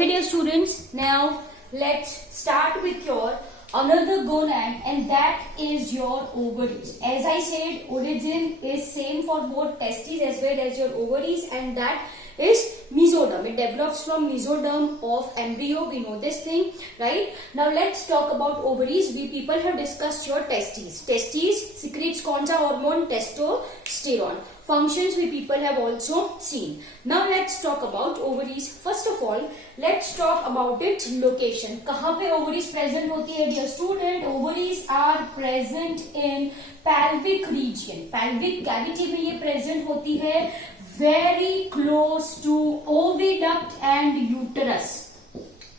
Okay, dear students, now let's start with your another gonad, and that is your ovaries. As I said, origin is same for both testes as well as your ovaries, and that is mesoderm. It develops from mesoderm of embryo. We know this thing, right? Now let's talk about ovaries. We people have discussed your testes. Testes secretes कौन सा hormone? Testosterone. Functions we people have also seen. Now let's talk about ovaries. First of all, let's talk about its location. कहाँ पे ovaries present होती है, dear student? Ovaries are present in pelvic region. Pelvic cavity में ये present होती है, very close to oviduct and uterus.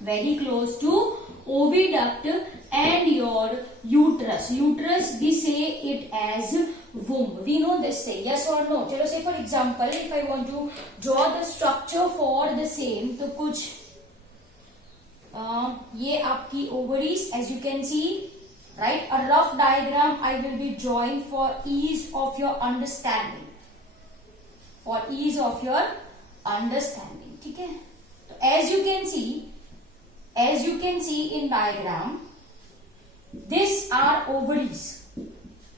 Very close to oviduct and your uterus. Uterus, we say it as womb. We know this thing, yes or no? चलो, say for example, if I want to draw the structure for the same, तो कुछ ये आपकी ovaries, as you can see, right? A rough diagram I will be drawing for ease of your understanding. For ease of your understanding, ठीक है? तो as you can see in diagram, these are ovaries.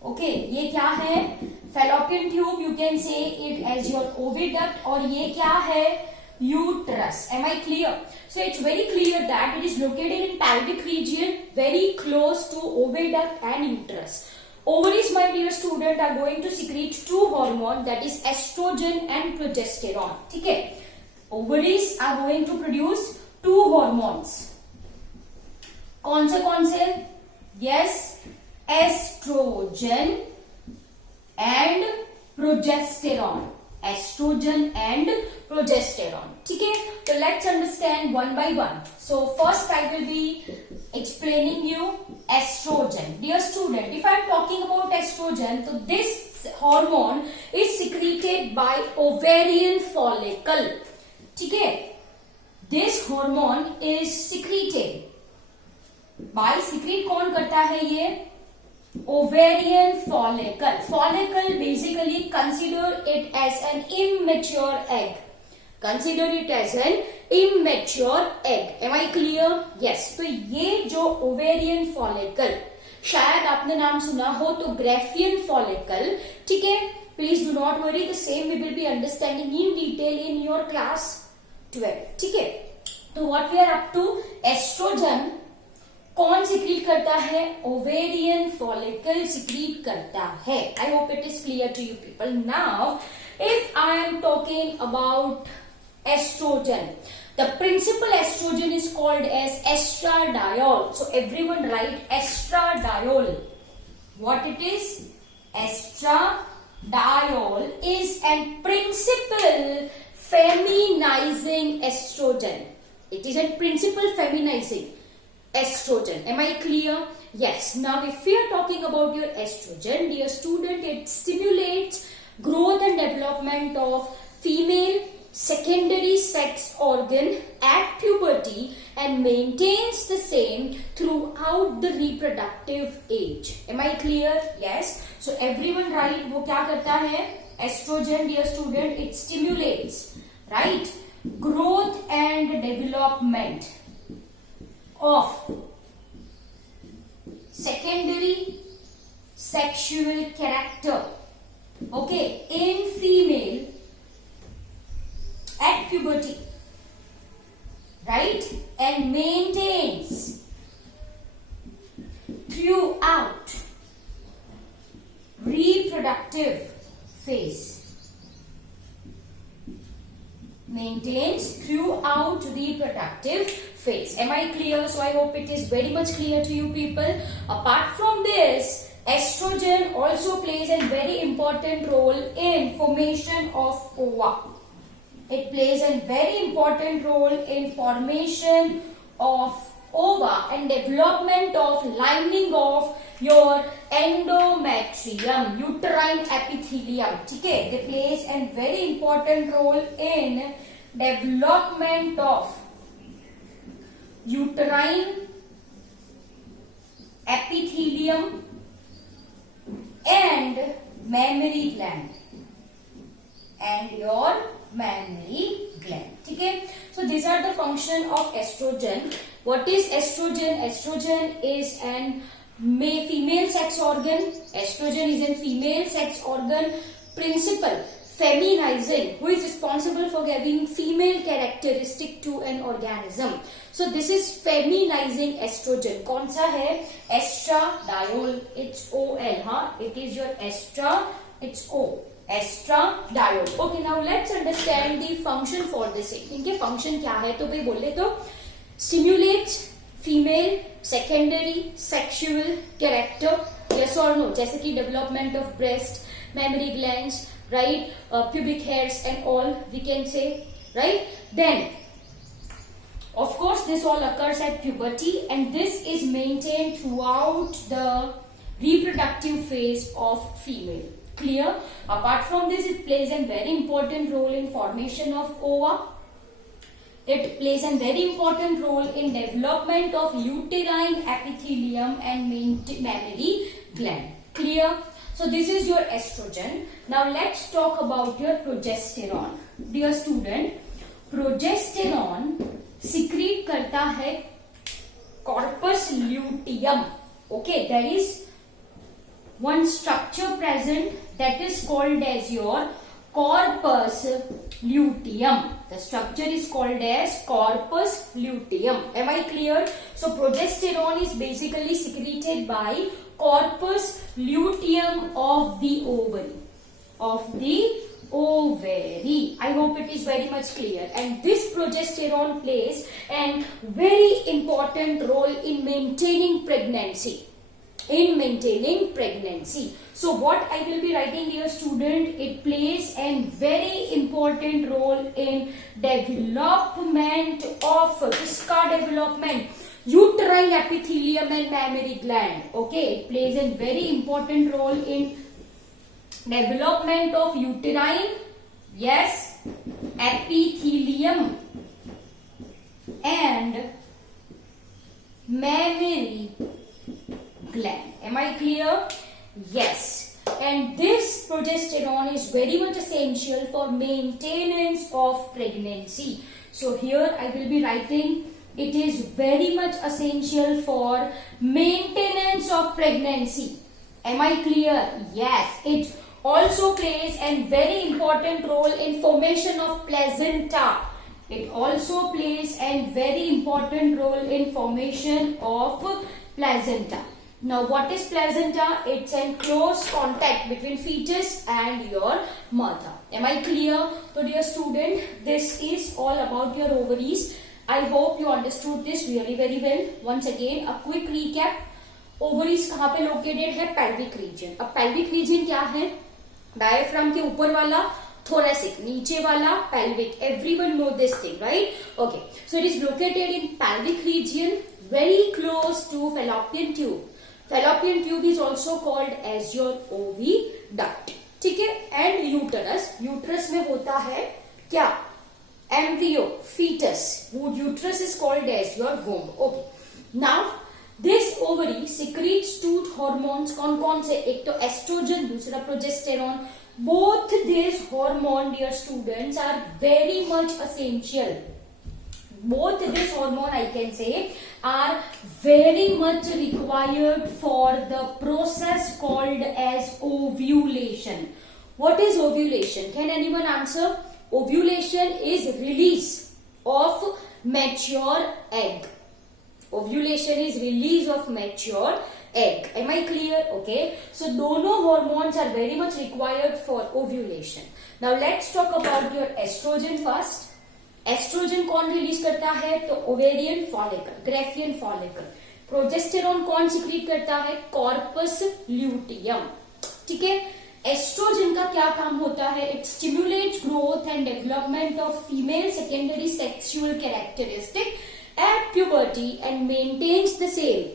Okay, ये क्या है? Fallopian tube, you can say it as your oviduct, और ये क्या है? Uterus. Am I clear? So it's very clear that it is located in pelvic region, very close to oviduct and uterus. Ovaries, my dear student, are going to secrete two hormones, that is estrogen and progesterone. ठीक है? Ovaries are going to produce two hormones. कौन से? Yes, estrogen and progesterone. Estrogen and progesterone. ठीक है? So let's understand one by one. So first I will be explaining you estrogen. Dear student, if I am talking about estrogen, so this hormone is secreted by ovarian follicle. ठीक है? This hormone is secreted by, secrete कौन करता है ये? Ovarian follicle. Follicle basically consider it as an immature egg. Consider it as an immature egg. Am I clear? Yes. तो ये जो ovarian follicle, शायद आपने नाम सुना हो तो Graafian follicle, ठीक है? Please do not worry. The same we will be understanding in detail in your class 12. ठीक है? तो what we are up to? Estrogen कौन सिक्रीट करता है? ओवेरियन फॉलिकल सिक्रीट करता है. I hope it is clear to you people. Now if I am talking about estrogen, the principal estrogen is called as estradiol. So everyone write estradiol. What it is? Estradiol is an principal feminizing estrogen. It is a principal feminizing estrogen. Am I clear? Yes. Now if we are talking about your estrogen, dear student, it stimulates growth and development of female secondary sex organ at puberty and maintains the same throughout the reproductive age. Am I clear? Yes. So everyone right, वो क्या करता है? Estrogen, dear student, it stimulates, right, growth and development of secondary sexual character, okay, in female at puberty, right, and maintains throughout reproductive phase. Maintains throughout reproductive phase. Am I clear? So I hope it is very much clear to you people. Apart from this, estrogen also plays a very important role in formation of ova. It plays a very important role in formation of ova and development of lining of your endometrium, uterine epithelium. ठीक है? They plays a very important role in development of uterine epithelium and mammary gland and your mammary gland. ठीक है, so these are the function of estrogen. What is estrogen? Estrogen is an female sex organ. Estrogen is a female sex organ, principal feminizing, who is responsible for giving female characteristic to an organism. So this is feminizing estrogen. कौन सा है? Estradiol, it's OL, हाँ, it is your estra, it's O, estradiol. Okay, now let's understand the function for this. इनके function क्या है? तो भाई बोले तो stimulates female secondary sexual character, yes or no? जैसे कि development of breast, mammary glands, right, pubic hairs and all we can say, right? Then of course this all occurs at puberty and this is maintained throughout the reproductive phase of female. Clear? Apart from this, it plays a very important role in formation of ova. It plays a very important role in development of uterine epithelium and mammary gland. Clear? So this is your estrogen. Now let's talk about your progesterone. Dear student, progesterone secrete करता है corpus luteum. Okay, there is one structure present that is called as your corpus luteum. The structure is called as corpus luteum. Am I clear? So progesterone is basically secreted by corpus luteum of the ovary. I hope it is very much clear. And this progesterone plays a very important role in maintaining pregnancy. So what I will be writing here, student, it plays a very important role in development of kiska development, uterine epithelium and mammary gland. Okay, it plays a very important role in development of uterine, yes, epithelium and mammary gland. Am I clear? Yes. And this progesterone is very much essential for maintenance of pregnancy. So here I will be writing it is very much essential for maintenance of pregnancy. Am I clear? Yes. It also plays a very important role in formation of placenta. It also plays a very important role in formation of placenta. Now what is placenta? It's a close contact between fetus and your mother. Am I clear? So dear student, this is all about your ovaries. I hope you understood this really very well. Once again, a quick recap. Ovaries कहाँ पे located है? Pelvic region. अब pelvic region क्या है? Diaphragm के ऊपर वाला, thoracic, नीचे वाला pelvic. Everyone know this thing, right? Okay. So it is located in pelvic region, very close to fallopian tube. Fallopian tube is also called as your oviduct. ठीक है? And uterus. Uterus में होता है क्या? Embryo, fetus. Uterus is called as your womb. Okay. Now this ovary secretes two hormones. कौन से? एक तो estrogen, दूसरा progesterone. Both these hormones, dear students, are very much essential. Both this hormone, I can say, are very much required for the process called as ovulation. What is ovulation? Can anyone answer? Ovulation is release of mature egg. Ovulation is release of mature egg. Am I clear? Okay. So, दोनों hormones are very much required for ovulation. Now, let's talk about your estrogen first. Estrogen कौन release करता है? तो ovarian follicle, Graafian follicle. Progesterone कौन secrete करता है? Corpus luteum. ठीक है. एस्ट्रोजन का क्या काम होता है? It stimulates growth and development of female secondary sexual characteristic at puberty and maintains the same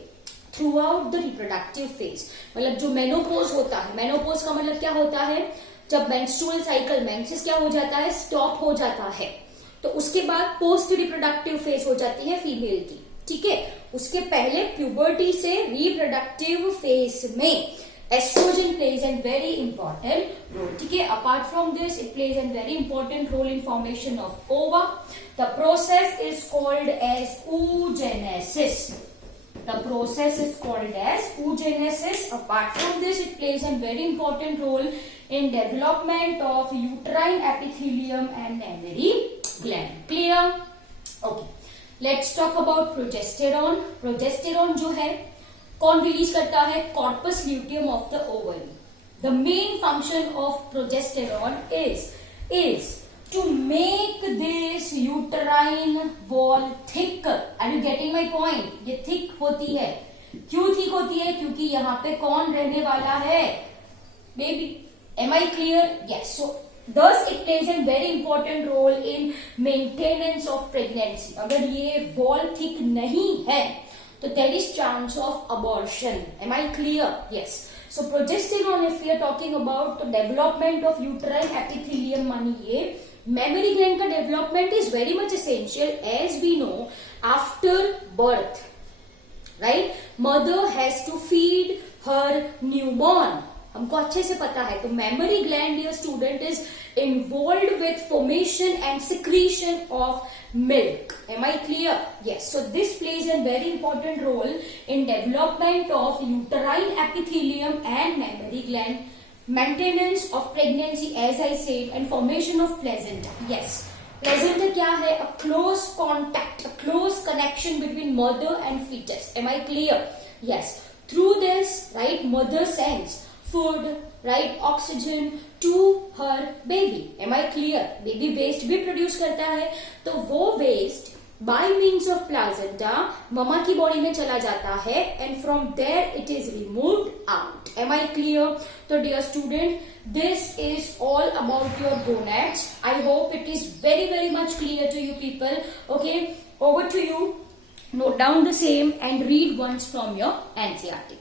throughout the reproductive phase. मतलब जो मेनोपोज होता है, मेनोपोज का मतलब क्या होता है? जब मेंस्ट्रुअल साइकिल, मेंसेस क्या हो जाता है? स्टॉप हो जाता है. तो उसके बाद पोस्ट रिप्रोडक्टिव फेज हो जाती है फीमेल की. ठीक है. उसके पहले प्यूबर्टी से रिप्रोडक्टिव फेज में Estrogen plays a very important role. Okay, apart from this, it plays a very important role in formation of ova. The process is called as oogenesis. The process is called as oogenesis. Apart from this, it plays a very important role in development of uterine epithelium and mammary gland. Clear? Okay. Let's talk about progesterone. Progesterone जो है कौन release करता है? Corpus luteum of the ovary. The main function of progesterone is to make this uterine wall thick. Are you getting my point? ये thick होती है. क्यों thick होती है? क्योंकि यहाँ पे कौन रहने वाला है? Baby. Am I clear? Yes. So thus it plays a very important role in maintenance of pregnancy. अगर ये wall thick नहीं है तो there is chance of abortion. Am I clear? Yes. So progesterone, if we are talking about the development of uterine epithelium, मानिए mammary gland का development is very much essential as we know after birth, right? Mother has to feed her newborn. हमको अच्छे से पता है. तो mammary gland, dear student, is involved with formation and secretion of milk. Am I clear? Yes. So this plays an very important role in development of uterine epithelium and mammary gland, maintenance of pregnancy as I said, and formation of placenta. Yes, placenta क्या है? A close contact, a close connection between mother and fetus. Am I clear? Yes. Through this, right, mother sends food, right, oxygen to her baby. Am I clear? Baby waste भी produce करता है. तो वो waste by means of placenta mama की body में चला जाता है and from there it is removed out. Am I clear? तो dear student, this is all about your gonads. I hope it is very very much clear to you people. Okay, over to you. Note down the same and read once from your NCERT.